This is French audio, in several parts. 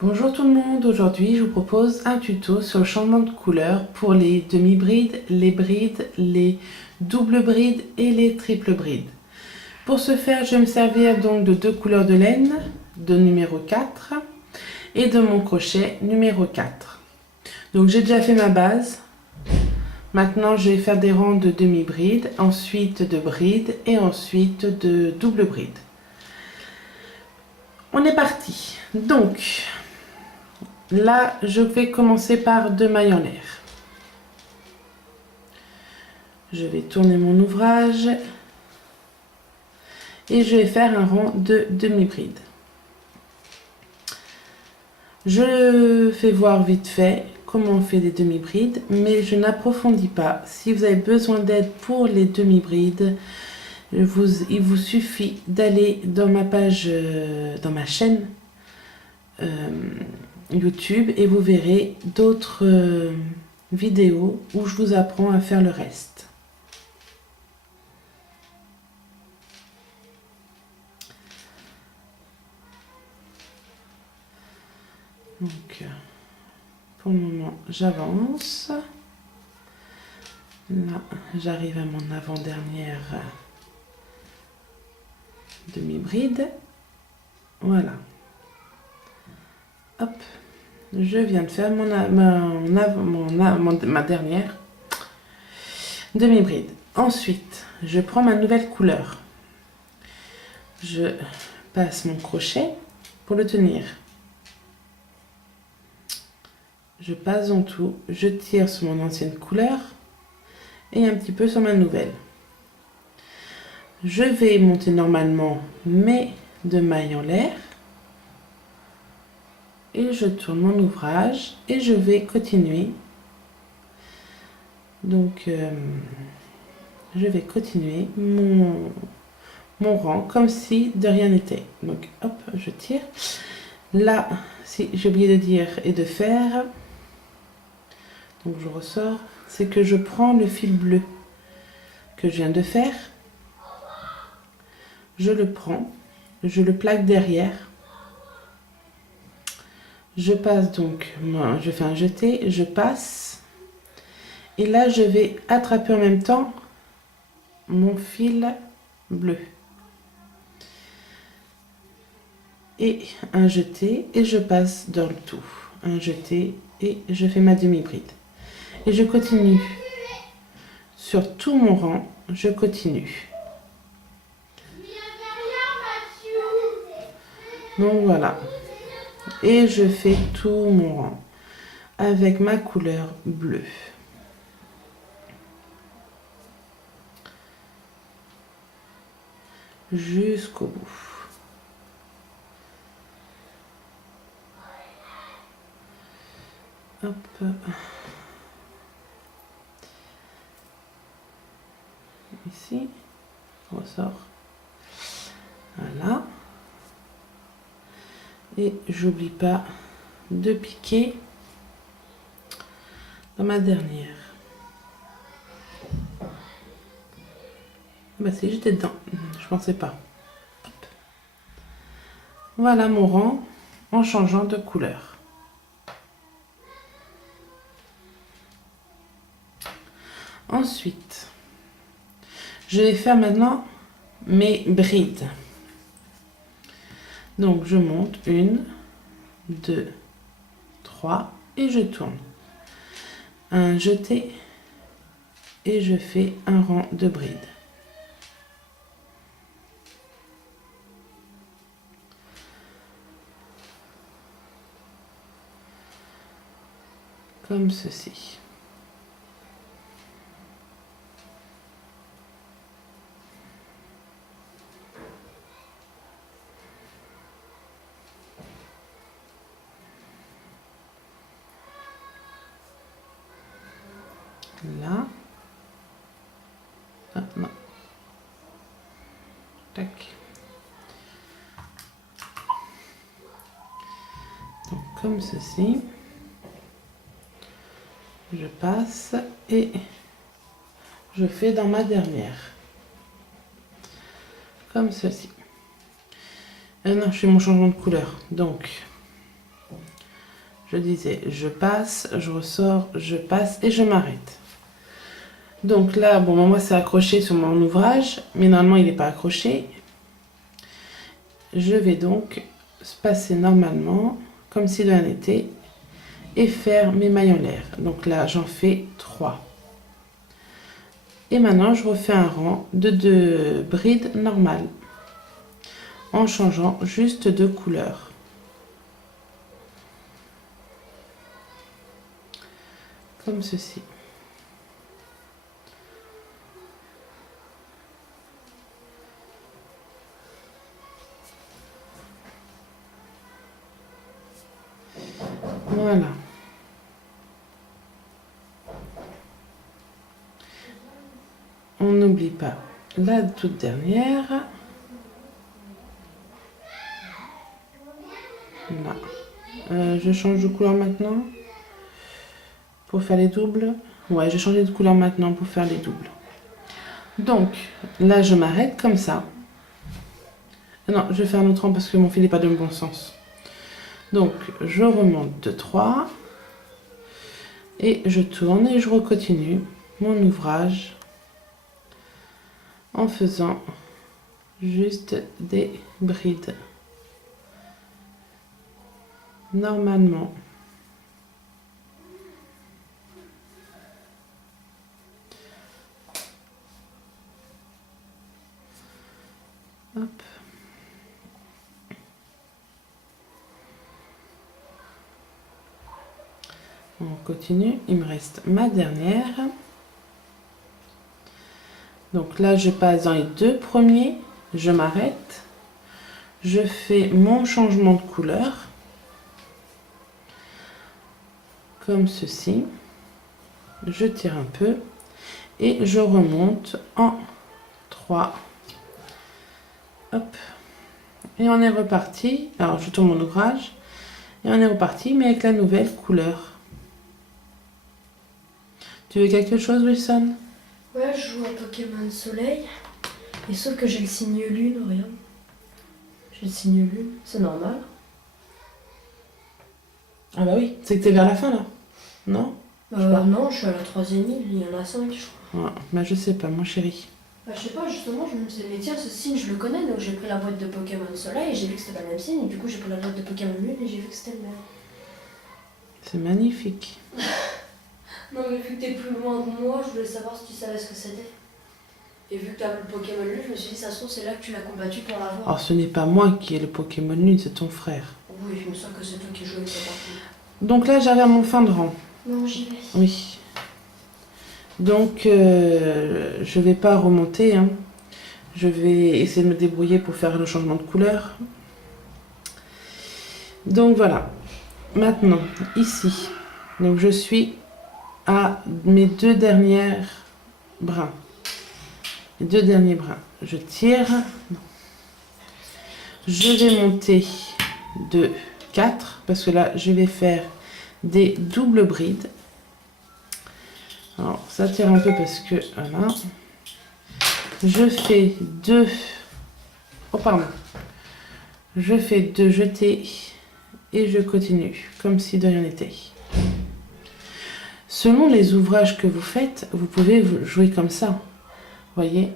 Bonjour tout le monde, aujourd'hui je vous propose un tuto sur le changement de couleur pour les demi-brides, les brides, les doubles brides et les triples brides. Pour ce faire, je vais me servir donc de deux couleurs de laine, de numéro 4 et de mon crochet numéro 4. Donc j'ai déjà fait ma base. Maintenant je vais faire des rangs de demi-brides, ensuite de brides et ensuite de double brides. On est parti. Donc là, je vais commencer par 2 mailles en l'air. Je vais tourner mon ouvrage et je vais faire un rang de demi-bride. Je fais voir vite fait comment on fait des demi-brides, mais je n'approfondis pas. Si vous avez besoin d'aide pour les demi-brides, il vous suffit d'aller dans ma page, dans ma chaîne YouTube et vous verrez d'autres vidéos où je vous apprends à faire le reste. Donc pour le moment j'avance. Là j'arrive à mon avant-dernière demi-bride. Voilà. Hop. Je viens de faire ma dernière demi-bride. Ensuite, je prends ma nouvelle couleur. Je passe mon crochet pour le tenir. Je passe en tout, je tire sur mon ancienne couleur et un petit peu sur ma nouvelle. Je vais monter normalement mes 2 mailles en l'air. Et je tourne mon ouvrage et je vais continuer. Donc je vais continuer mon rang comme si de rien n'était. Donc hop, je tire. Là, si j'ai oublié de dire et de faire, donc je ressors, c'est que je prends le fil bleu que je viens de faire, je le prends, je le plaque derrière. Je passe donc, je fais un jeté, je passe. Et là, je vais attraper en même temps mon fil bleu. Et un jeté, et je passe dans le tout. Un jeté, et je fais ma demi-bride. Et je continue. Sur tout mon rang, je continue. Donc voilà. Et je fais tout mon rang avec ma couleur bleue. Jusqu'au bout. Hop. Ici, on ressort. Voilà. Et j'oublie pas de piquer dans ma dernière. Bah si, j'étais dedans, je pensais pas. Hop. Voilà mon rang en changeant de couleur. Ensuite, je vais faire maintenant mes brides. Donc je monte 1, 2, 3 et je tourne. Un jeté et je fais un rang de brides. Comme ceci. Là. Ah non. Tac. Donc comme ceci. Je passe et je fais dans ma dernière. Comme ceci. Non, je fais mon changement de couleur. Donc, je disais je passe, je ressors, je passe et je m'arrête. Donc là, bon, moi c'est accroché sur mon ouvrage, mais normalement il n'est pas accroché. Je vais donc passer normalement, comme si de rien n'était, et faire mes mailles en l'air. Donc là, j'en fais 3. Et maintenant, je refais un rang de 2 brides normales, en changeant juste de couleur. Comme ceci. Voilà. On n'oublie pas la toute dernière. Là. Je change de couleur maintenant pour faire les doubles. Ouais, je vais changer de couleur maintenant pour faire les doubles. Donc, là, je m'arrête comme ça. Non, je vais faire un autre rang parce que mon fil n'est pas dans le bon sens. Donc, je remonte de 3. Et je tourne et je recontinue mon ouvrage en faisant juste des brides. Normalement. Hop. On continue. Il me reste ma dernière. Donc là, je passe dans les 2 premiers. Je m'arrête. Je fais mon changement de couleur. Comme ceci. Je tire un peu. Et je remonte en 3. Hop. Et on est reparti. Alors, je tourne mon ouvrage. Et on est reparti, mais avec la nouvelle couleur. Tu veux quelque chose, Wilson? Ouais, je joue à Pokémon Soleil. Et sauf que j'ai le signe lune, regarde. J'ai le signe lune, c'est normal. Ah bah oui, c'est que t'es vers la fin là. Non? Non, je suis à la 3e île, il y en a 5, je crois. Ah, bah je sais pas, mon chéri. Bah, je sais pas, justement, je me disais, mais tiens, ce signe, je le connais, donc j'ai pris la boîte de Pokémon Soleil et j'ai vu que c'était pas le même signe, et du coup, j'ai pris la boîte de Pokémon Lune et j'ai vu que c'était le même. C'est magnifique. Non, mais vu que t'es plus loin que moi, je voulais savoir si tu savais ce que c'était. Et vu que t'as le Pokémon Lune, je me suis dit, ça se trouve, c'est là que tu l'as combattu pour l'avoir. Alors ce n'est pas moi qui ai le Pokémon Lune, c'est ton frère. Oui, je me sens que c'est toi qui joues avec cette partie. Donc là, j'arrive à mon fin de rang. Non, j'y vais. Oui. Donc, je vais pas remonter. Hein. Je vais essayer de me débrouiller pour faire le changement de couleur. Donc voilà. Maintenant, ici. Donc je suis à mes 2 dernières brins. Les 2 derniers brins. Je tire. Je vais monter de 4 parce que là, je vais faire des doubles brides. Alors, ça tire un peu parce que, voilà. Je fais 2... Oh, pardon. Je fais 2 jetés et je continue, comme si de rien n'était. Selon les ouvrages que vous faites, vous pouvez jouer comme ça. Voyez?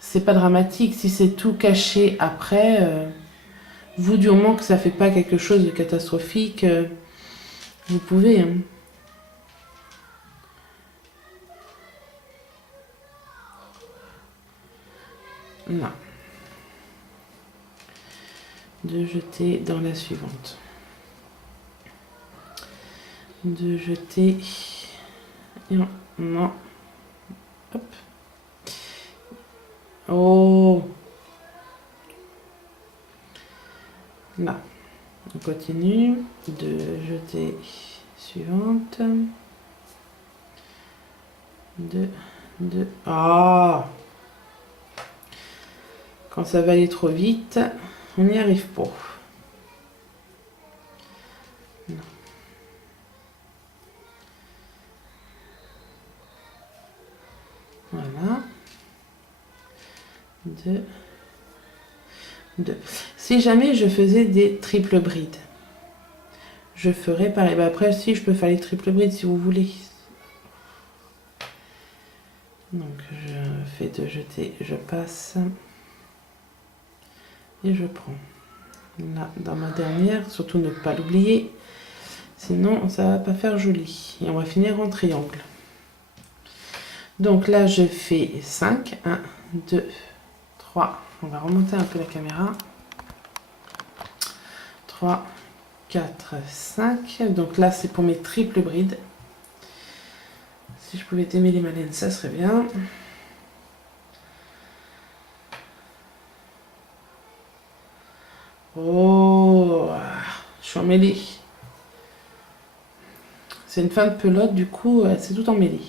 C'est pas dramatique. Si c'est tout caché après, vous, du moment que ça fait pas quelque chose de catastrophique, vous pouvez... Hein. Là. De jeter dans la suivante. De jeter. Et non. Hop. Oh. Là. On continue. De jeter suivante. De. Ah. Quand ça va aller trop vite, on n'y arrive pas. Non. Voilà. 2. Si jamais je faisais des triples brides, je ferai pareil. Bah, après aussi, je peux faire les triple brides si vous voulez. Donc je fais 2 jetés, je passe et je prends. Là, dans ma dernière, surtout ne pas l'oublier, sinon ça va pas faire joli. Et on va finir en triangle. Donc là, je fais 5. 1, 2, 3. On va remonter un peu la caméra. 3, 4, 5. Donc là, c'est pour mes triples brides. Si je pouvais démêler ma laine, ça serait bien. Oh, je suis emmêlée. C'est une fin de pelote, du coup, c'est tout emmêlé.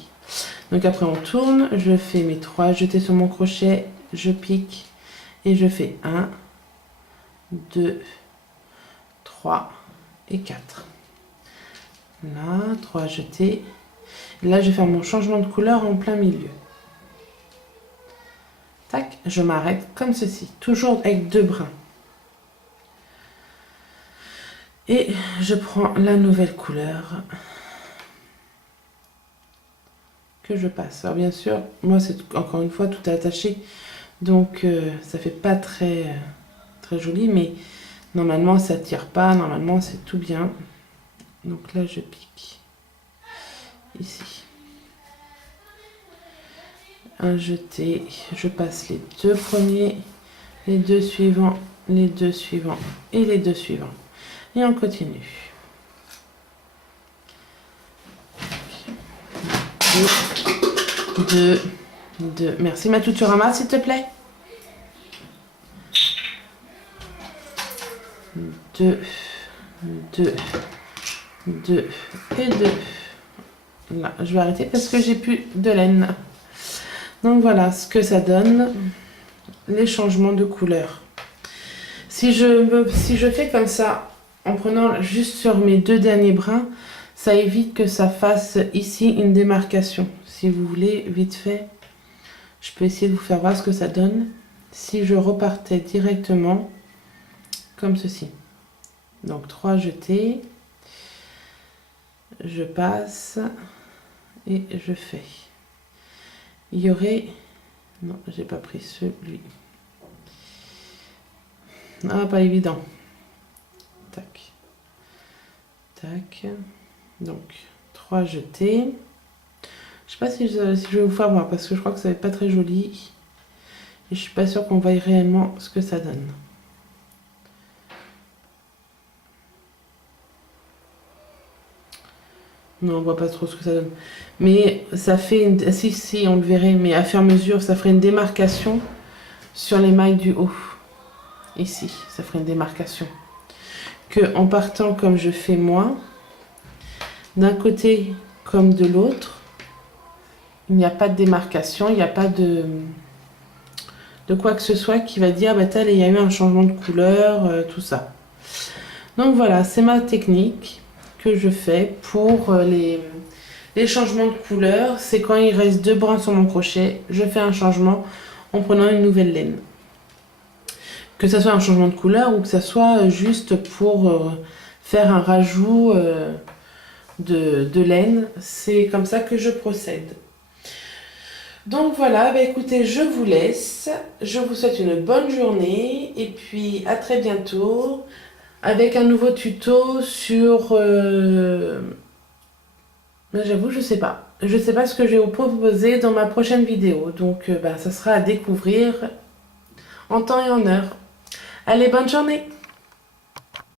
Donc après, on tourne. Je fais mes 3 jetés sur mon crochet. Je pique. Et je fais 1, 2, 3 et 4. Là, 3 jetés. Là, je vais faire mon changement de couleur en plein milieu. Tac, je m'arrête comme ceci. Toujours avec 2 brins. Et je prends la nouvelle couleur que je passe. Alors bien sûr, moi c'est encore une fois tout est attaché, donc ça fait pas très joli, mais normalement ça tire pas, normalement c'est tout bien. Donc là je pique ici. Un jeté, je passe les 2 premiers, les 2 suivants, les 2 suivants et les 2 suivants. Et on continue. 2, 2. Merci Matuturama, s'il te plaît. 2, 2, 2 et 2. Là, je vais arrêter parce que j'ai plus de laine. Donc voilà ce que ça donne, les changements de couleur. Si je fais comme ça, en prenant juste sur mes 2 derniers brins, ça évite que ça fasse ici une démarcation. Si vous voulez, vite fait, je peux essayer de vous faire voir ce que ça donne. Si je repartais directement, comme ceci. Donc 3 jetés, je passe et je fais. Il y aurait... Non, j'ai pas pris celui. Ah, pas évident. Tac. Tac. Donc, 3 jetés. Je sais pas si je vais vous faire voir parce que je crois que ça va être pas très joli. Et je suis pas sûre qu'on voie réellement ce que ça donne. Non, on voit pas trop ce que ça donne. Mais ça fait une... Si, on le verrait, mais à faire mesure, ça ferait une démarcation sur les mailles du haut. Ici, ça ferait une démarcation. Que en partant comme je fais moi, d'un côté comme de l'autre, il n'y a pas de démarcation, il n'y a pas de quoi que ce soit qui va dire bah tel il y a eu un changement de couleur, tout ça. Donc voilà, c'est ma technique que je fais pour les changements de couleur. C'est quand il reste 2 brins sur mon crochet, je fais un changement en prenant une nouvelle laine. Que ce soit un changement de couleur ou que ce soit juste pour faire un rajout de laine, c'est comme ça que je procède. Donc voilà, bah écoutez, je vous laisse. Je vous souhaite une bonne journée et puis à très bientôt avec un nouveau tuto sur... J'avoue, je sais pas. Je sais pas ce que je vais vous proposer dans ma prochaine vidéo. Donc ça sera à découvrir en temps et en heure. Allez, bonne journée!